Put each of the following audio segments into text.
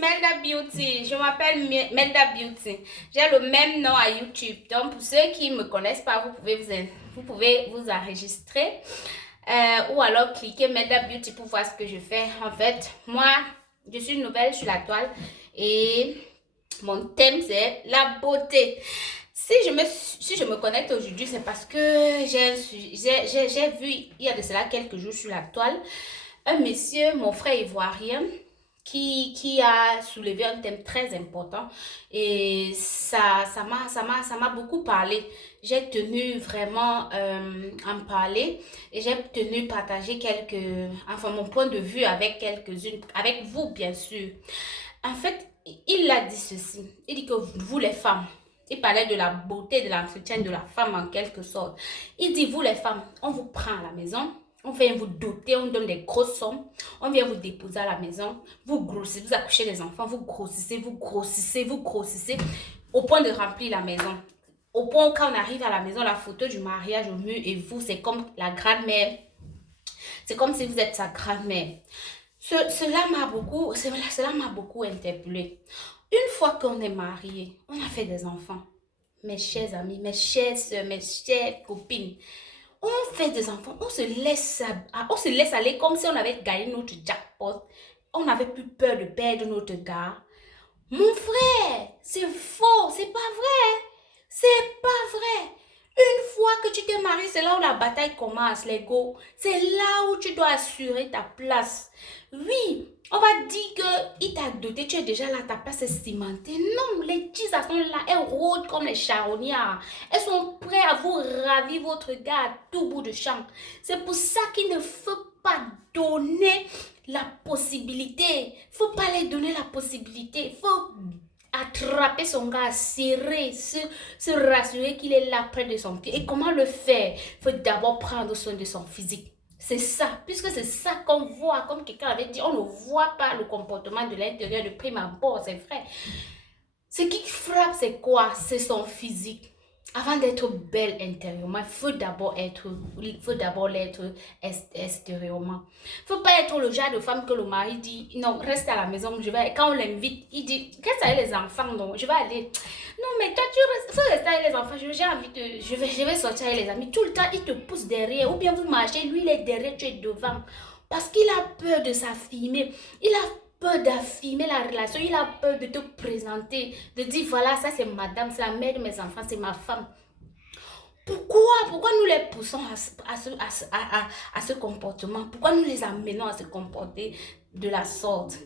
Melda Beauty. Je m'appelle Melda Beauty. J'ai le même nom à YouTube. Donc, pour ceux qui ne me connaissent pas, vous pouvez vous enregistrer ou alors cliquer Melda Beauty pour voir ce que je fais. En fait, moi, je suis nouvelle sur la toile et mon thème, c'est la beauté. Si je me connecte aujourd'hui, c'est parce que j'ai vu il y a de cela quelques jours sur la toile un monsieur, mon frère ivoirien, qui a soulevé un thème très important et ça m'a beaucoup parlé. J'ai tenu vraiment à en parler et j'ai tenu à partager enfin mon point de vue avec quelques-unes, avec vous bien sûr. En fait, il a dit ceci. Il dit que vous les femmes, il parlait de la beauté, de l'entretien de la femme en quelque sorte. Il dit, vous les femmes, on vous prend à la maison, on vient vous doter, on donne des grosses sommes, on vient vous déposer à la maison, vous grossissez, vous accouchez les enfants, vous grossissez, vous grossissez, vous grossissez, au point de remplir la maison. Au point où quand on arrive à la maison, la photo du mariage au mur et vous, c'est comme la grand-mère. C'est comme si vous êtes sa grand-mère. Cela m'a beaucoup interpellée. Une fois qu'on est marié, on a fait des enfants. Mes chers amis, mes chères soeurs, mes chères copines, on fait des enfants, on se laisse aller comme si on avait gagné notre jackpot. On n'avait plus peur de perdre notre gars. Mon frère, c'est faux, c'est pas vrai. C'est pas vrai. Une fois que tu t'es marié, c'est là où la bataille commence, les go. C'est là où tu dois assurer ta place. Oui, on va dire qu'il t'a doté, tu es déjà là, ta place est cimentée. Non, les petits sont là, elles rôdent comme les charognards. Elles sont prêtes à vous ravir votre gars à tout bout de champ. C'est pour ça qu'il ne faut pas donner la possibilité. Il ne faut pas les donner la possibilité. Il faut attraper son gars, serrer, se rassurer qu'il est là près de son pied. Et comment le faire? Il faut d'abord prendre soin de son physique. C'est ça, puisque c'est ça qu'on voit, comme quelqu'un avait dit, on ne voit pas le comportement de l'intérieur de prime abord, c'est vrai. Ce qui frappe, c'est quoi? C'est son physique. Avant d'être belle intérieurement, il faut d'abord l'être extérieurement. Il ne faut pas être le genre de femme que le mari dit, non, reste à la maison, quand on l'invite, il dit, reste avec les enfants, non, je vais aller. Non, mais toi, il faut rester avec les enfants, j'ai envie de, je vais sortir avec les amis. Tout le temps, il te pousse derrière, ou bien vous marchez, lui, il est derrière, tu es devant. Parce qu'il a peur de s'affirmer. Il a peur d'affirmer la relation, il a peur de te présenter, de dire voilà, ça c'est madame, c'est la mère de mes enfants, c'est ma femme. Pourquoi nous les poussons à ce comportement? Pourquoi nous les amenons à se comporter de la sorte?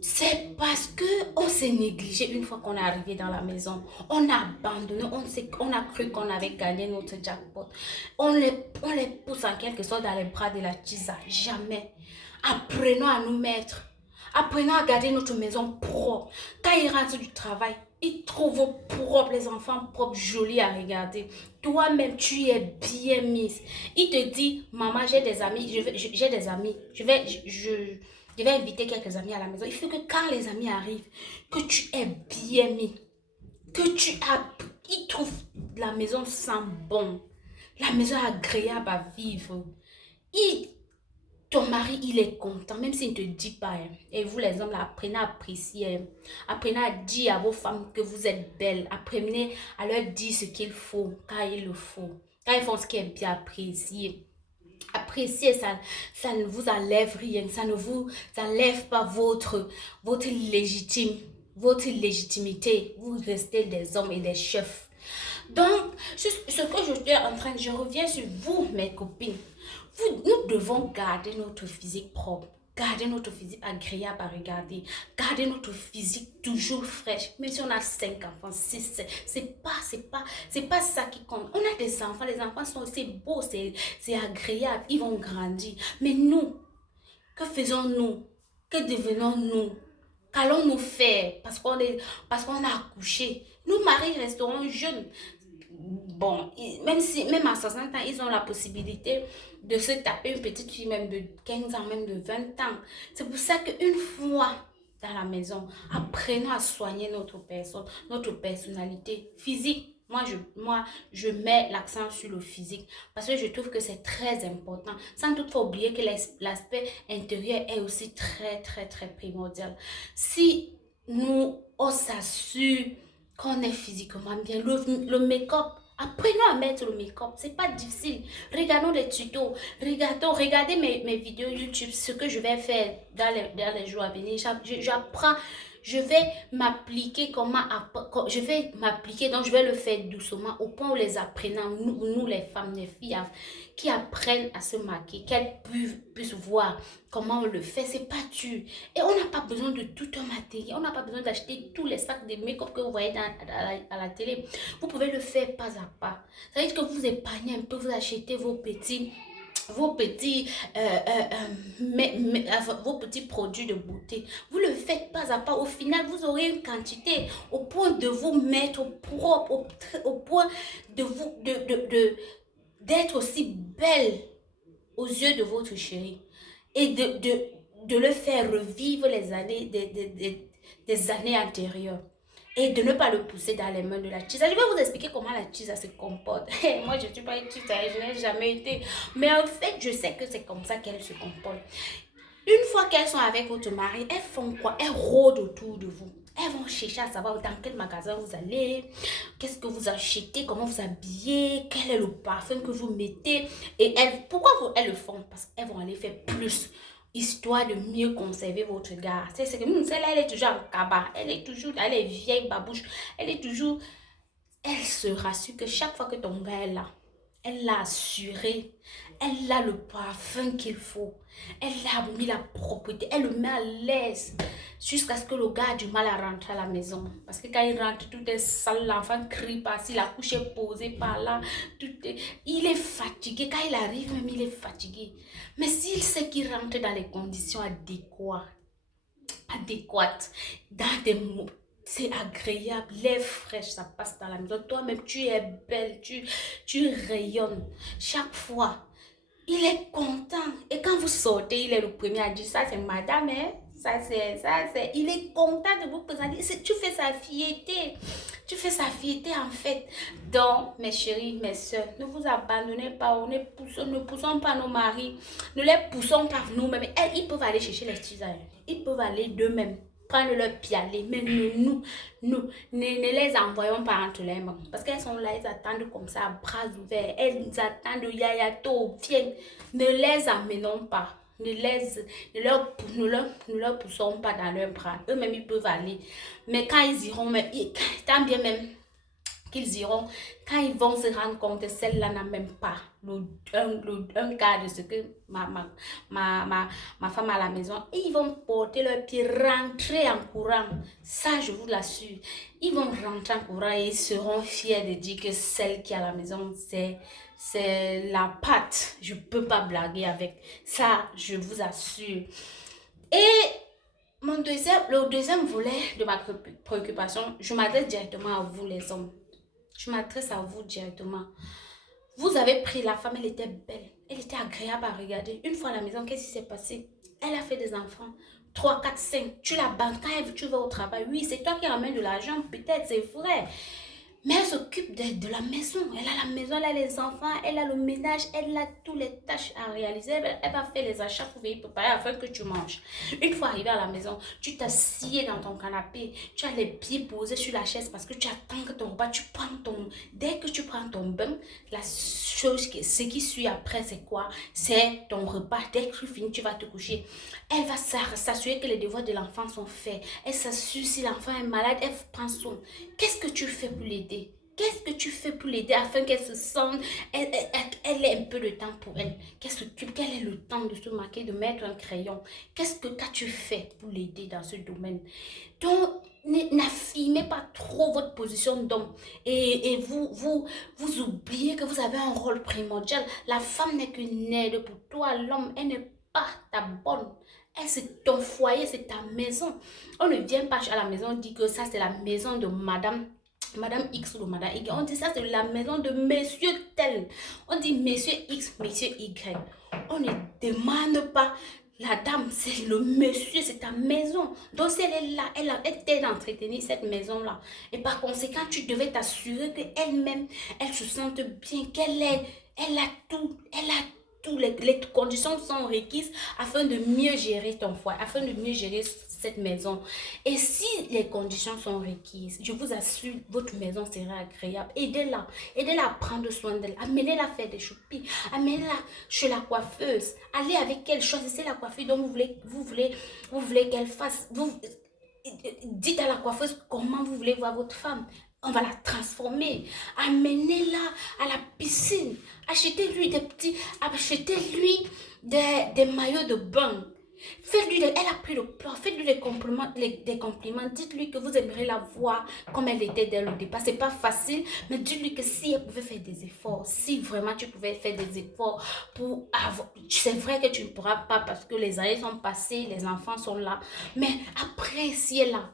C'est parce que on s'est négligé une fois qu'on est arrivé dans la maison. On a abandonné, on a cru qu'on avait gagné notre jackpot. On les pousse en quelque sorte dans les bras de la tisa. Jamais. Apprenons à nous mettre. Apprenons à garder notre maison propre. Quand ils rentrent du travail, ils trouvent propre, les enfants propres, jolis à regarder. Toi-même, tu es bien mise. Il te dit, maman, j'ai des amis, j'ai des amis. Je vais inviter quelques amis à la maison. Il faut que quand les amis arrivent, que tu es bien mis. Ils trouvent la maison sent bon. La maison agréable à vivre. Ton mari, il est content, même s'il ne te dit pas. Hein. Et vous, les hommes, là, apprenez à apprécier. Hein. Apprenez à dire à vos femmes que vous êtes belles. Apprenez à leur dire ce qu'il faut, quand il le faut. Quand ils font ce qui est bien apprécié. Apprécier, ça ne vous enlève rien. Ça ne vous enlève pas votre légitimité. Vous restez des hommes et des chefs. Donc, ce que je reviens sur vous, mes copines. Nous devons garder notre physique propre, garder notre physique agréable à regarder, garder notre physique toujours fraîche. Même si on a 5 enfants, 6, c'est pas ça qui compte. On a des enfants, les enfants sont aussi beaux, c'est agréable, ils vont grandir. Mais nous, que faisons-nous? Que devenons-nous? Qu'allons-nous faire parce qu'on a accouché? Nous, maris, resterons jeunes. Bon, même à 60 ans, ils ont la possibilité de se taper une petite fille même de 15 ans, même de 20 ans. C'est pour ça qu'une fois dans la maison, apprenons à soigner notre personne, notre personnalité physique. Je mets l'accent sur le physique parce que je trouve que c'est très important. Sans toutefois oublier que l'aspect intérieur est aussi très, très, très primordial. Si on s'assure qu'on est physiquement bien, le make-up, apprenons à mettre le make-up, c'est pas difficile. Regardons les tutos, regardez mes vidéos YouTube, ce que je vais faire dans les jours à venir. J'apprends. Je vais m'appliquer, donc je vais le faire doucement au point où les apprenants, nous les femmes, les filles qui apprennent à se maquiller, qu'elles puissent voir comment on le fait, c'est pas dur. Et on n'a pas besoin de tout un matériel, on n'a pas besoin d'acheter tous les sacs de make-up que vous voyez à la télé. Vous pouvez le faire pas à pas. Ça veut dire que vous épargnez un peu, vous achetez vos petits produits de beauté. Vous le faites pas à pas. Au final, vous aurez une quantité au point de vous mettre propre, au point de vous d'être aussi belle aux yeux de votre chéri et de le faire revivre les années des années antérieures. Et de ne pas le pousser dans les mains de la tisa. Je vais vous expliquer comment la tisa se comporte. Moi, je ne suis pas une tisa, je n'ai jamais été. Mais en fait, je sais que c'est comme ça qu'elle se comporte. Une fois qu'elles sont avec votre mari, elles font quoi? Elles rôdent autour de vous. Elles vont chercher à savoir dans quel magasin vous allez, qu'est-ce que vous achetez, comment vous habillez, quel est le parfum que vous mettez. Et pourquoi elles le font? Parce qu'elles vont aller faire plus, histoire de mieux conserver votre gars. C'est que celle-là, elle est toujours en cabas, elle est vieille babouche, elle se rassure que chaque fois que ton gars est là, elle l'a assuré, elle a le parfum qu'il faut, elle a mis la propreté, elle le met à l'aise jusqu'à ce que le gars ait du mal à rentrer à la maison. Parce que quand il rentre, tout est sale, l'enfant crie par-ci, la couche est posée par là, il est fatigué. Quand il arrive même, il est fatigué. Mais s'il sait qu'il rentre dans les conditions adéquates, dans des mots, c'est agréable, l'air fraîche, ça passe dans la maison. Toi-même, tu es belle, tu rayonnes. Chaque fois, il est content. Et quand vous sortez, il est le premier à dire, ça c'est madame, hein? Il est content de vous présenter. Tu fais sa fierté. Tu fais sa fierté en fait. Donc, mes chéris, mes soeurs, ne vous abandonnez pas. Ne poussons pas nos maris. Ne les poussons pas nous-mêmes. Ils peuvent aller chercher les tisans. Ils peuvent aller d'eux-mêmes prendre leur pialer, mais ne les envoyons pas entre les mains. Parce qu'elles sont là, elles attendent comme ça, à bras ouverts. Elles attendent yayato, viens. Ne les amenons pas. Ne leur poussons pas dans leurs bras. Eux-mêmes, ils peuvent aller. Mais quand ils iront, tant bien même qu'ils iront, quand ils vont se rendre compte que celle-là n'a même pas un quart de ce que ma femme à la maison, et ils vont porter leur pied, rentrer en courant. Ça, je vous l'assure. Ils vont rentrer en courant et ils seront fiers de dire que celle qui est à la maison, c'est la patte. Je ne peux pas blaguer avec ça, je vous assure. Et le deuxième volet de ma préoccupation, je m'adresse directement à vous les hommes. Je m'adresse à vous directement. Vous avez pris la femme, elle était belle. Elle était agréable à regarder. Une fois à la maison, qu'est-ce qui s'est passé? Elle a fait des enfants. 3, 4, 5. Tu la banques quand tu vas au travail. Oui, c'est toi qui ramènes de l'argent. Peut-être, c'est vrai. Mais elle s'occupe de la maison. Elle a la maison, elle a les enfants, elle a le ménage, elle a toutes les tâches à réaliser. Elle va faire les achats pour venir préparer afin que tu manges. Une fois arrivée à la maison, tu t'assieds dans ton canapé, tu as les pieds posés sur la chaise parce que tu attends que ton repas, dès que tu prends ton bain, ce qui suit après, c'est quoi? C'est ton repas. Dès que tu finis, tu vas te coucher. Elle va s'assurer que les devoirs de l'enfant sont faits. Elle s'assure si l'enfant est malade, elle prend soin. Qu'est-ce que tu fais pour l'aider? Qu'est-ce que tu fais pour l'aider afin qu'elle se sente, elle ait un peu de temps pour elle, qu'elle ait le temps de se marquer, de mettre un crayon? Qu'est-ce que tu fais pour l'aider dans ce domaine? Donc, n'affirmez pas trop votre position d'homme et vous oubliez que vous avez un rôle primordial. La femme n'est qu'une aide pour toi, l'homme, elle n'est pas ta bonne. C'est ton foyer, c'est ta maison. On ne vient pas à la maison dire que ça c'est la maison de Madame X ou de Madame Y. On dit ça c'est la maison de Monsieur tel. On dit Monsieur X, Monsieur Y. On ne demande pas la dame, c'est le monsieur, c'est ta maison. Donc, si elle est là, elle t'aide à entretenir cette maison-là. Et par conséquent, tu devais t'assurer qu'elle-même, elle se sente bien, elle a tout, les conditions sont requises afin de mieux gérer ton foyer, afin de mieux gérer cette maison. Et si les conditions sont requises, je vous assure, votre maison sera agréable. Aidez-la à prendre soin d'elle, amenez-la faire des shopping, amenez-la chez la coiffeuse, allez avec elle, choisissez la coiffure dont vous voulez qu'elle fasse. Dites à la coiffeuse comment vous voulez voir votre femme. On va la transformer. Amenez-la à la piscine. Achetez-lui des maillots de bain. Elle a pris le plan. Faites-lui des compliments. Dites-lui que vous aimeriez la voir comme elle était dès le départ. C'est pas facile, mais dites-lui que si elle pouvait faire des efforts, si vraiment tu pouvais faire des efforts pour avoir. C'est vrai que tu ne pourras pas parce que les années sont passées, les enfants sont là, mais appréciez-la.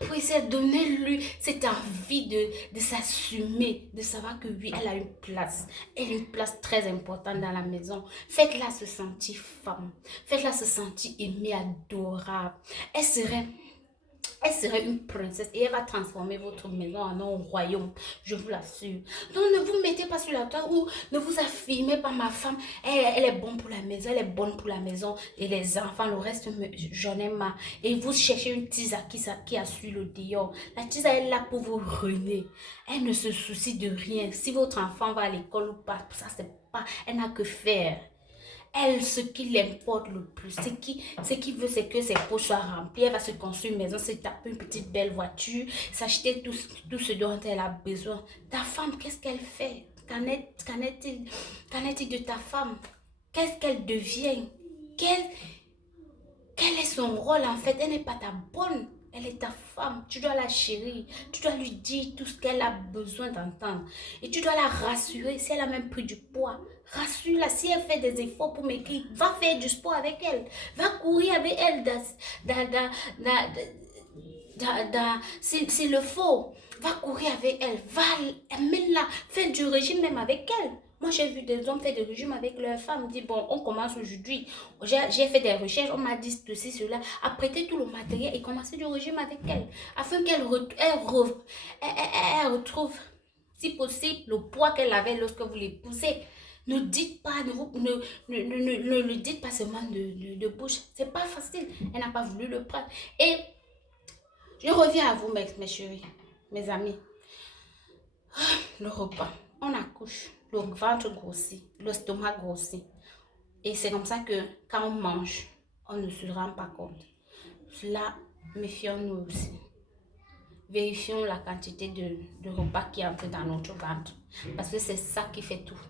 Appréciez, donnez-lui cette envie de s'assumer, de savoir que oui, elle a une place. Elle a une place très importante dans la maison. Faites-la se sentir femme. Faites-la se sentir aimée, adorable. Elle serait Elle serait une princesse et elle va transformer votre maison en un royaume, je vous l'assure. Donc ne vous mettez pas sur la table ou ne vous affirmez pas ma femme, elle est bonne pour la maison, elle est bonne pour la maison et les enfants, le reste, j'en ai marre. Et vous cherchez une tisa qui a su le dehors. La tisa est là pour vous ruiner. Elle ne se soucie de rien. Si votre enfant va à l'école ou pas, ça c'est pas, elle n'a que faire. Elle, ce qui l'importe le plus, ce qui veut, c'est que ses poches soient remplies. Elle va se construire une maison, se taper une petite belle voiture, s'acheter tout ce dont elle a besoin. Ta femme, qu'est-ce qu'elle fait? Qu'en est-il de ta femme? Qu'est-ce qu'elle devient? Quel, quel est son rôle en fait? Elle n'est pas ta bonne. Elle est ta femme. Tu dois la chérir. Tu dois lui dire tout ce qu'elle a besoin d'entendre. Et tu dois la rassurer si elle a même pris du poids. Rassure-la. Si elle fait des efforts pour maigrir, va faire du sport avec elle. Va courir avec elle s'il le faut. Va courir avec elle. Amène-la. Fais du régime même avec elle. Moi, j'ai vu des hommes faire des régimes avec leurs femmes. Dit, bon, on commence aujourd'hui. J'ai fait des recherches. On m'a dit ceci, cela. Apprêtez tout le matériel et commencez du régime avec elle. Afin qu'elle elle retrouve, si possible, le poids qu'elle avait lorsque vous l'épousez. Ne dites pas, ne le dites pas seulement de bouche. C'est pas facile. Elle n'a pas voulu le prendre. Et je reviens à vous, mes chéris, mes amis. Le repas, on accouche, le ventre grossit, l'estomac grossit. Et c'est comme ça que quand on mange, on ne se rend pas compte. Cela, méfions-nous aussi. Vérifions la quantité de repas qui entre dans notre ventre. Parce que c'est ça qui fait tout.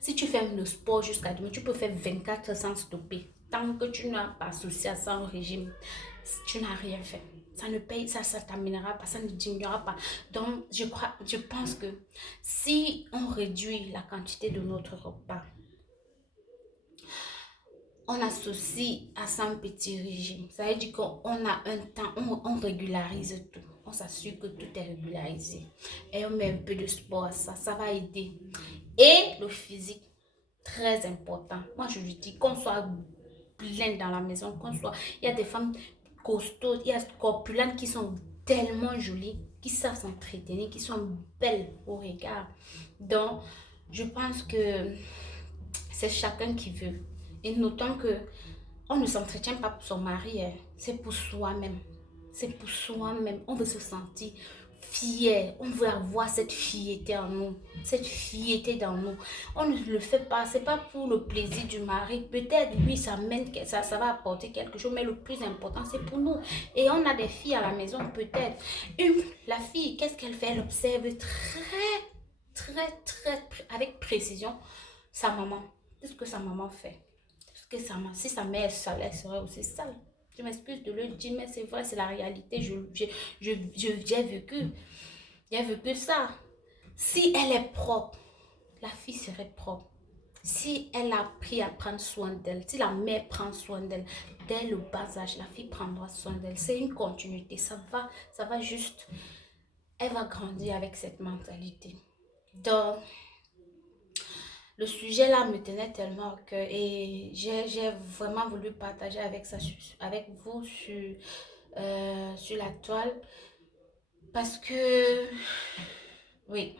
Si tu fais le sport jusqu'à demain, tu peux faire 24 heures sans stopper. Tant que tu n'as pas associé à ça au régime, tu n'as rien fait. Ça ne paye, ça t'amènera pas, ça ne diminuera pas. Donc, je pense que si on réduit la quantité de notre repas, on associe à ça un petit régime. Ça veut dire qu'on a un temps, on régularise tout. On s'assure que tout est régularisé. Et on met un peu de sport à ça, ça va aider. Et le physique, très important. Moi, je lui dis qu'on soit plein dans la maison, qu'on soit... Il y a des femmes costaudes, il y a des corpulentes qui sont tellement jolies, qui savent s'entretenir, qui sont belles au regard. Donc, je pense que c'est chacun qui veut. Et notons que on ne s'entretient pas pour son mari, hein. C'est pour soi-même. C'est pour soi-même. On veut se sentir fier. On veut avoir cette fierté en nous. Cette fierté dans nous. On ne le fait pas. C'est pas pour le plaisir du mari. Peut-être, oui, ça va apporter quelque chose. Mais le plus important, c'est pour nous. Et on a des filles à la maison, peut-être. La fille, qu'est-ce qu'elle fait? Elle observe avec précision sa maman. Qu'est-ce que sa maman fait? Si sa mère est sale, elle serait aussi sale. Je m'excuse de le dire, mais c'est vrai, c'est la réalité. J'ai vécu ça. Si elle est propre, la fille serait propre. Si elle a appris à prendre soin d'elle, si la mère prend soin d'elle, dès le bas âge, la fille prendra soin d'elle. C'est une continuité. Ça va juste. Elle va grandir avec cette mentalité. Donc, Le sujet là me tenait tellement au cœur et j'ai vraiment voulu partager avec vous sur la toile parce que, oui,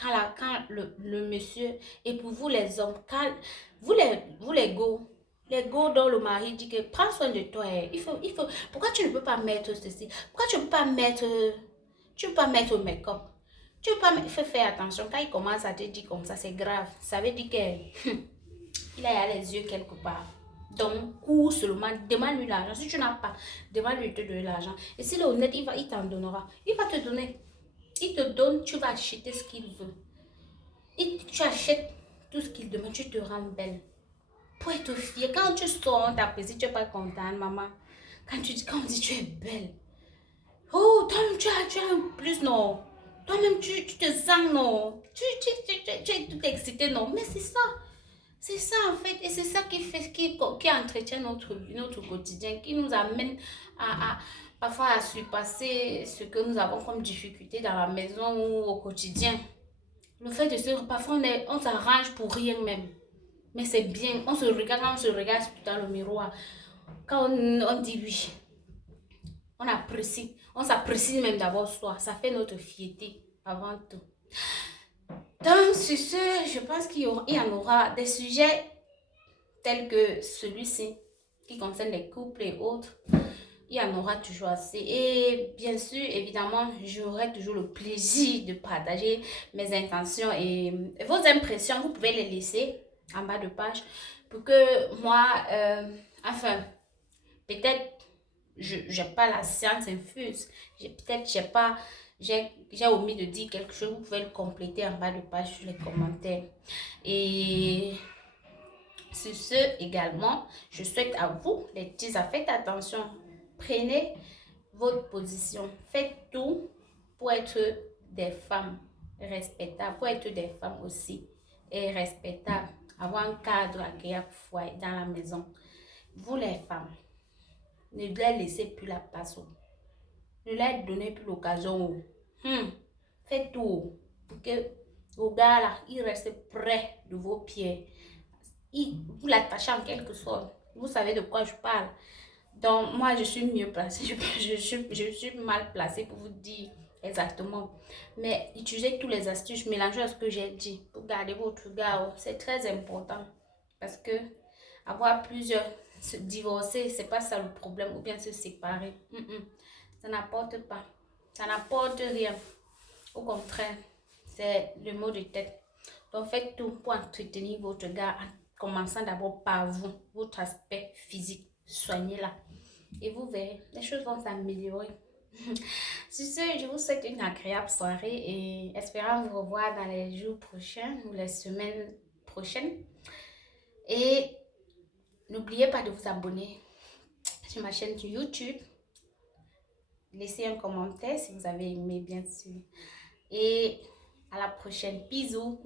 quand le monsieur, et pour vous les hommes, quand vous les go dont le mari dit que prends soin de toi, hein. Pourquoi tu ne peux pas mettre ceci? Pourquoi tu ne peux pas mettre au make-up? Tu ne peux pas, il faut faire attention. Quand il commence à te dire comme ça, c'est grave. Ça veut dire qu'il a les yeux quelque part. Donc, cours seulement, demande-lui l'argent. Si tu n'as pas, demande-lui de te donner l'argent. Et s'il est honnête, il t'en donnera. Il va te donner. Il te donne, tu vas acheter ce qu'il veut. Et tu achètes tout ce qu'il demande, tu te rends belle. Pour être fière, quand tu sors, on t'apprécie, tu n'es pas contente, maman. Quand on dit tu es belle. Oh, toi-même, tu as un plus, non. Toi-même, tu te sens, non. Tu es tout excitée, non. Mais c'est ça. C'est ça, en fait. Et c'est ça qui entretient notre quotidien, qui nous amène parfois à surpasser ce que nous avons comme difficulté dans la maison ou au quotidien. Le fait de parfois on s'arrange pour rien même. Mais c'est bien. Quand on se regarde dans le miroir, quand on dit oui, on s'apprécie même d'avoir soi. Ça fait notre fierté avant tout. Donc, sur ce, je pense qu'il y en aura des sujets tels que celui-ci, qui concerne les couples et autres. Il y en aura toujours assez. Et bien sûr, évidemment, j'aurai toujours le plaisir de partager mes intentions et vos impressions. Vous pouvez les laisser en bas de page pour que moi, enfin, peut-être, je n'ai pas la science infuse. Peut-être, j'ai omis de dire quelque chose. Vous pouvez le compléter en bas de page sur les commentaires. Et sur ce, également, je souhaite à vous, les petits, faites attention. Prenez votre position. Faites tout pour être des femmes respectables, pour être des femmes aussi et respectables. Avoir un cadre agréable dans la maison. Vous les femmes, ne leur laissez plus la place. Ne leur donnez plus l'occasion. Faites tout pour que vos gars là, ils restent près de vos pieds. Vous l'attachez en quelque sorte. Vous savez de quoi je parle. Donc, moi, je suis mieux placée. Je suis mal placée pour vous dire exactement. Mais utilisez tous les astuces, mélangez à ce que j'ai dit pour garder votre gars. C'est très important. Parce que avoir plusieurs, se divorcer, c'est pas ça le problème. Ou bien se séparer. Ça n'apporte pas. Ça n'apporte rien. Au contraire, c'est le mot de tête. Donc, faites tout pour entretenir votre gars en commençant d'abord par vous, votre aspect physique. Soignez-la. Et vous verrez, les choses vont s'améliorer. Sur ce, je vous souhaite une agréable soirée et espérons vous revoir dans les jours prochains ou les semaines prochaines. Et n'oubliez pas de vous abonner sur ma chaîne YouTube. Laissez un commentaire si vous avez aimé, bien sûr. Et à la prochaine. Bisous.